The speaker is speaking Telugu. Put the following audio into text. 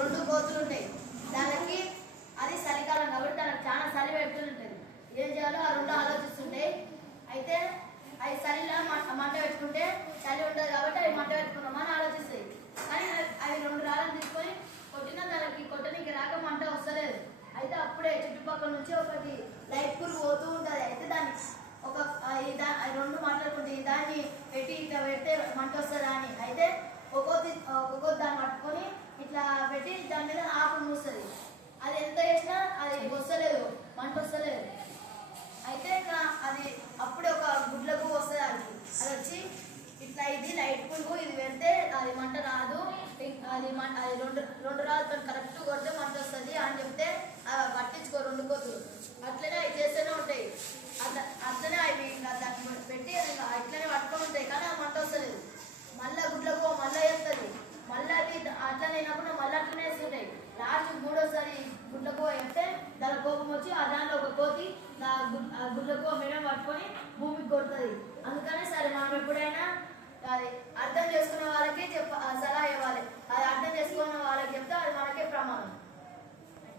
రెండు కోతులు ఉంటాయి. దానికి అది చలికాలం కాబట్టి దానికి చాలా చలి పెడుతుంటుంది. ఏం చేయాలో ఆ రెండు ఆలోచిస్తుంటాయి. అయితే అవి చలిలో మంట పెట్టుకుంటే చలి ఉంటుంది కాబట్టి అవి మంట పెట్టుకున్నామని ఆలోచిస్తాయి. కానీ అవి రెండు రాళ్ళని తీసుకొని కొట్టిన దానికి కొట్టడానికి రాక మంట వస్తలేదు. అయితే అప్పుడే చుట్టుపక్కల నుంచి ఒకటి లైట్ పురుగు పోతూ ఉంటుంది. అయితే దాన్ని ఒక రెండు మాట్లాడుకుంటే దాన్ని పెట్టి ఇట్లా పెడితే మంట వస్తుందా అని. అయితే ఒక్కొక్క దాన్ని పట్టుకొని ఇట్లా పెట్టి దాని మీద ఆకు మూస్తుంది. అది ఎంత చేసినా అది వస్తలేదు, మంట వస్తలేదు. అయితే ఇంకా అది అప్పుడే ఒక గుడ్లకు వస్తుంది. అది వచ్చి ఇట్లా ఇది లైట్ పురుగు, ఇది పెడితే అది మంట రాదు, అది రెండు రాళ్ళతో కరెక్ట్ కొడితే మంట వస్తుంది అని చెప్తే పట్టించుకో రెండు కోతులు. అట్లనే అవి చేస్తూనే ఉంటాయి. అట్లనే అవి దాన్ని పెట్టి అట్లనే పట్టుకొని ఉంటాయి. కానీ ఆ మంట వస్తలేదు. మళ్ళీ గుడ్లకు మళ్ళీ వేస్తుంది. మళ్ళీ అవి అట్లనే అయినప్పుడు మళ్ళీ అట్లనే వేస్తుంటాయి. లాస్ట్ మూడోసారి గుడ్లకు వేస్తే దాని కోపం వచ్చి ఆ దాంట్లో ఒక కోతి గుడ్లకు మెడ పట్టుకొని భూమికి కొడుతుంది. అందుకనే సరే మనం ఎప్పుడైనా అది